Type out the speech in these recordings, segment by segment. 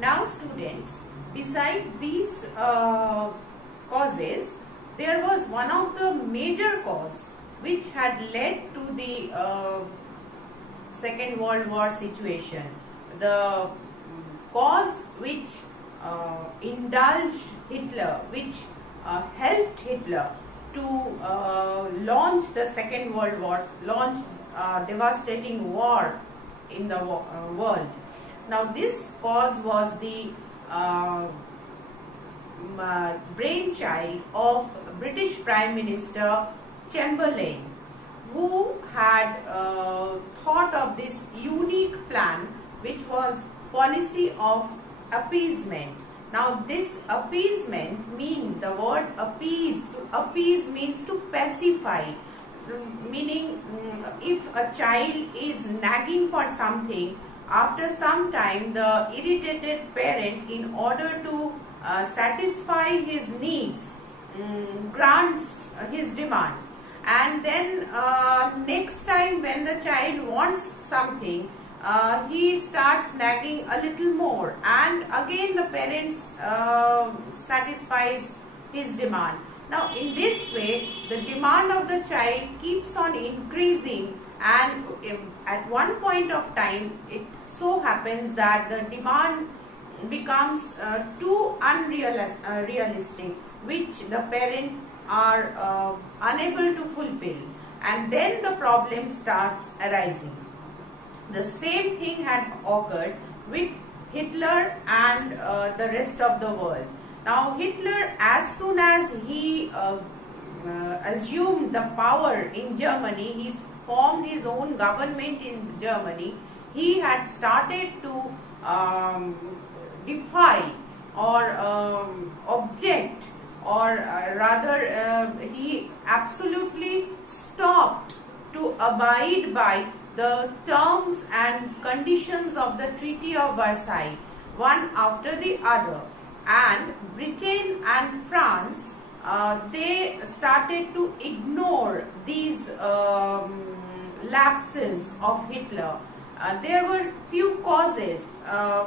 Now students, beside these causes, there was one of the major cause which had led to the Second World War situation. The cause which indulged Hitler, which helped Hitler to launch the Second World War, launch devastating war in the world. Now this cause was the brainchild of British Prime Minister Chamberlain, who had thought of this unique plan, which was policy of appeasement. Now this appeasement means, the word appease, to appease means to pacify, meaning if a child is nagging for something, after some time the irritated parent, in order to satisfy his needs, grants his demand, and then next time when the child wants something, he starts nagging a little more, and again the parents satisfies his demand. Now in this way the demand of the child keeps on increasing, and at one point of time it so happens that the demand becomes too unrealistic, which the parents are unable to fulfill, and then the problem starts arising. The same thing had occurred with Hitler and the rest of the world. Now Hitler, as soon as he assumed the power in Germany, he formed his own government in Germany. He had started to defy or object, or rather he absolutely stopped to abide by the terms and conditions of the Treaty of Versailles, one after the other. And Britain and France, they started to ignore these lapses of Hitler. There were few causes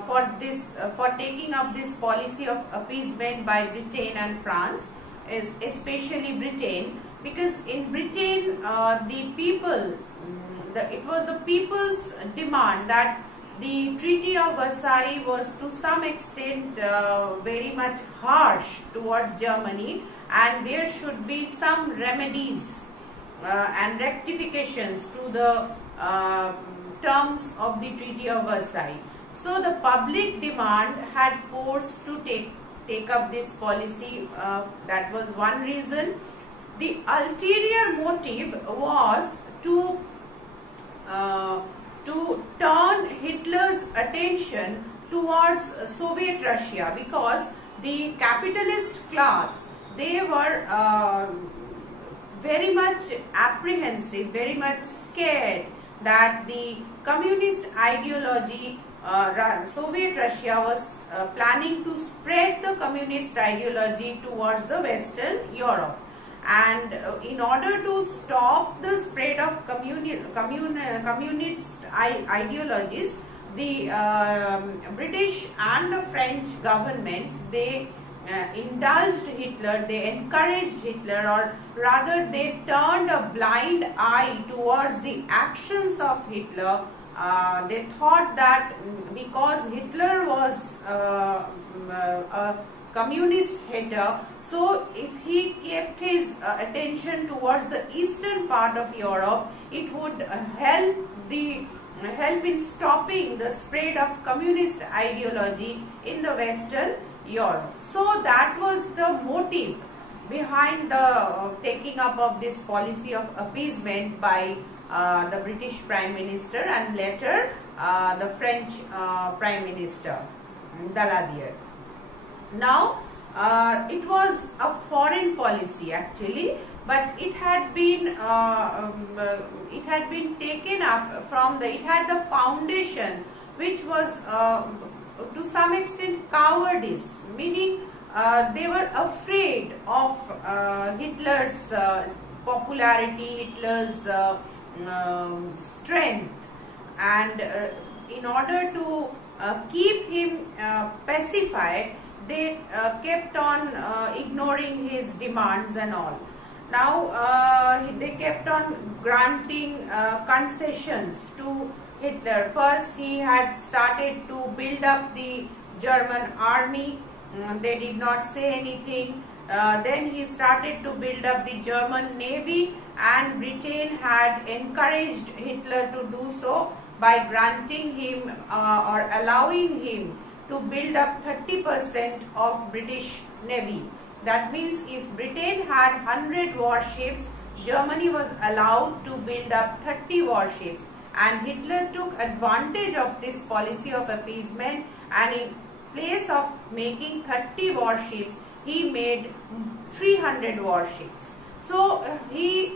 for this, for taking up this policy of appeasement by Britain and France, especially Britain, because in Britain the people, it was the people's demand that the Treaty of Versailles was to some extent very much harsh towards Germany, and there should be some remedies and rectifications to the terms of the Treaty of Versailles. So the public demand had forced to take up this policy. That was one reason. The ulterior motive was to turn Hitler's attention towards Soviet Russia, because the capitalist class, they were very much apprehensive, very much scared that the communist ideology, Soviet Russia was planning to spread the communist ideology towards the Western Europe. And in order to stop the spread of communist ideologies, the British and the French governments, they indulged Hitler, they encouraged Hitler, or rather they turned a blind eye towards the actions of Hitler. They thought that because Hitler was a communist hater, so if he kept his attention towards the eastern part of Europe, it would help in stopping the spread of communist ideology in the Western Europe. So that was the motive behind the taking up of this policy of appeasement by the British Prime Minister and later the French Prime Minister Daladier. Now it was a foreign policy actually, but it had been taken up from the, it had the foundation which was to some extent cowardice, meaning they were afraid of Hitler's popularity, Hitler's strength, and in order to keep him pacified, they kept on ignoring his demands and all. Now they kept on granting concessions to Hitler. First he had started to build up the German army. They did not say anything. Then he started to build up the German navy, and Britain had encouraged Hitler to do so by granting him or allowing him to build up 30% of British navy. That means if Britain had 100 warships, Germany was allowed to build up 30 warships, and Hitler took advantage of this policy of appeasement, and in place of making 30 warships, he made 300 warships. So he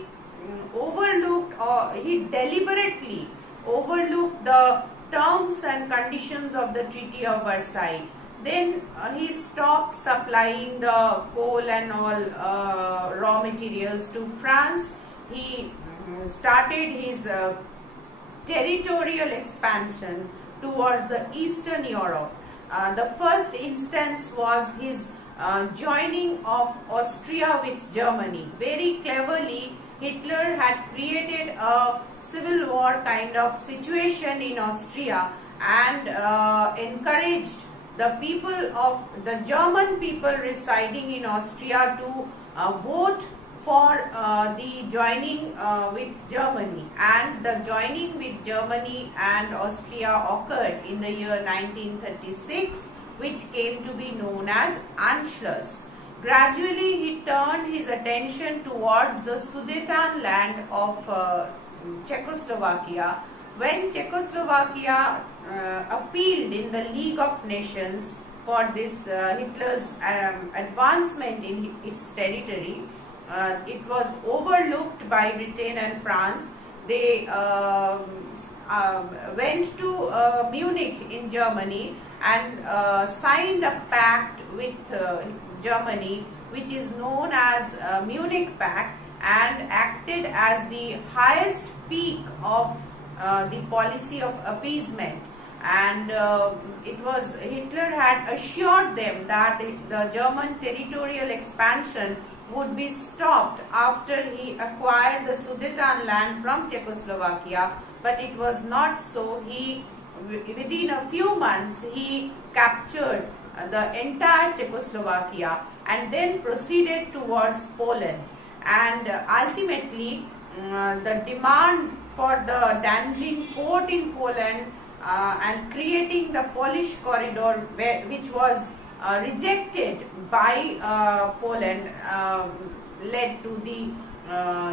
overlooked, or he deliberately overlooked the terms and conditions of the Treaty of Versailles. Then he stopped supplying the coal and all raw materials to France. He started his territorial expansion towards the Eastern Europe. The first instance was his joining of Austria with Germany. Very cleverly, Hitler had created a civil war kind of situation in Austria and encouraged the people of the German people residing in Austria to vote for the joining with Germany, and the joining with Germany and Austria occurred in the year 1936, which came to be known as Anschluss. Gradually he turned his attention towards the Sudetenland of Czechoslovakia. When Czechoslovakia appealed in the League of Nations for this Hitler's advancement in its territory, it was overlooked by Britain and France. They went to Munich in Germany and signed a pact with Germany, which is known as Munich Pact, and acted as the highest peak of the policy of appeasement. And it was Hitler had assured them that the German territorial expansion would be stopped after he acquired the Sudetenland from Czechoslovakia, but it was not so. He, within a few months, he captured the entire Czechoslovakia and then proceeded towards Poland. And ultimately, the demand for the Danzig port in Poland and creating the Polish corridor, which was rejected by Poland, led to the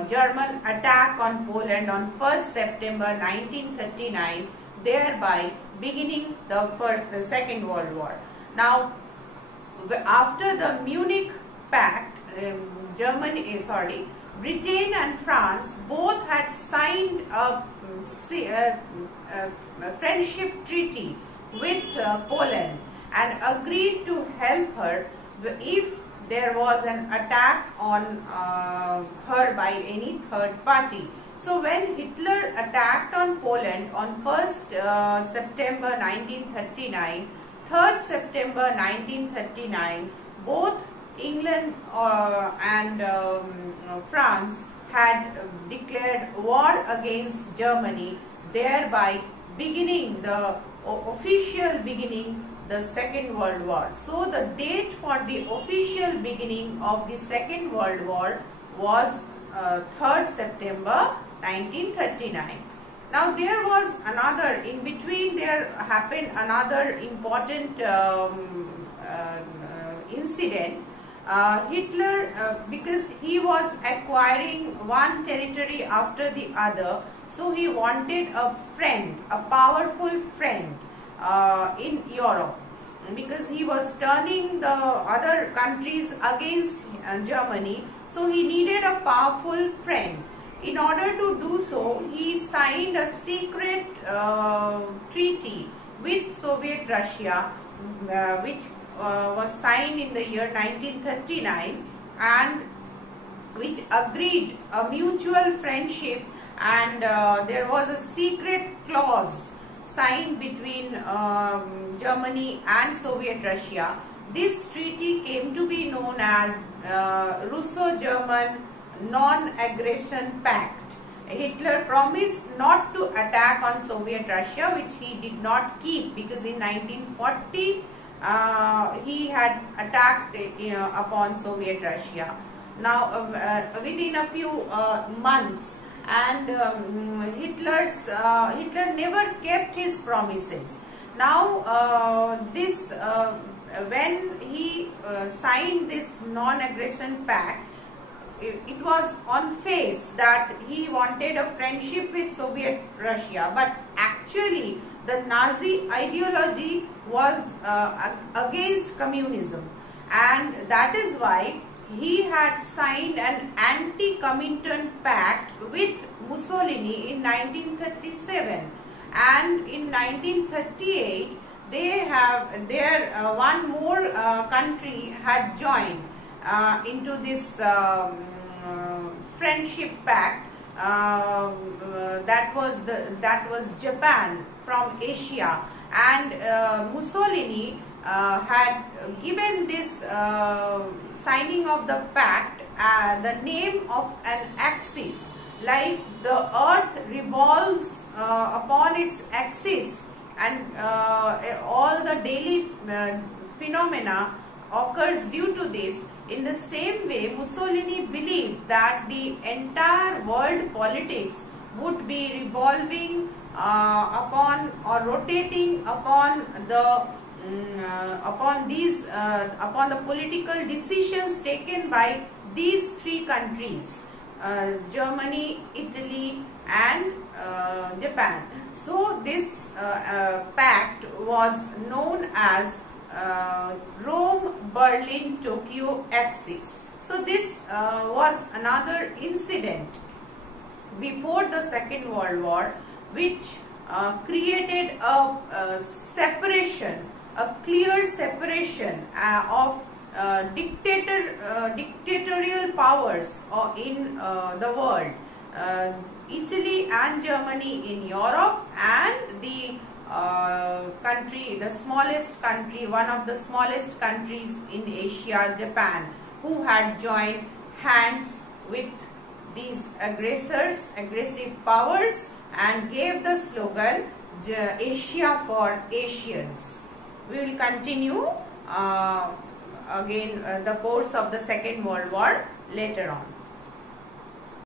German attack on Poland on 1st September 1939, thereby beginning the Second World War. Now, after the Munich Pact, Britain and France both had signed a friendship treaty with Poland and agreed to help her if there was an attack on her by any third party. So when Hitler attacked on Poland on 1st September 1939, 3rd September 1939, both England and France had declared war against Germany, thereby beginning the official beginning the Second World War. So the date for the official beginning of the Second World War was 3rd September 1939. Now there was another, in between there happened another important incident. Hitler, because he was acquiring one territory after the other, so he wanted a friend, a powerful friend in Europe, because he was turning the other countries against Germany, so he needed a powerful friend. In order to do so, he signed a secret treaty with Soviet Russia, which was signed in the year 1939, and which agreed a mutual friendship, and there was a secret clause signed between Germany and Soviet Russia. This treaty came to be known as Russo-German Non-Aggression Pact. Hitler promised not to attack on Soviet Russia, which he did not keep, because in 1940 he had attacked upon Soviet Russia. Now within a few months, and Hitler never kept his promises. Now when he signed this non-aggression pact, it was on face that he wanted a friendship with Soviet Russia, but actually the Nazi ideology was against communism, and that is why he had signed an anti-Comintern pact with Mussolini in 1937, and in 1938 one more country had joined into this friendship pact. That was Japan from Asia, and Mussolini had given this signing of the pact the name of an axis, like the earth revolves upon its axis, and all the daily phenomena occurs due to this. In the same way, Mussolini believed that the entire world politics would be revolving upon or rotating upon the upon the political decisions taken by these three countries, Germany, Italy and Japan. So this pact was known as Rome-Berlin-Tokyo axis. So this was another incident before the Second World War, which created a separation, a clear separation of dictatorial powers in the world. Italy and Germany in Europe, and the country, the smallest country, one of the smallest countries in Asia, Japan, who had joined hands with these aggressive powers, and gave the slogan Asia for Asians. We will continue again the course of the Second World War later on.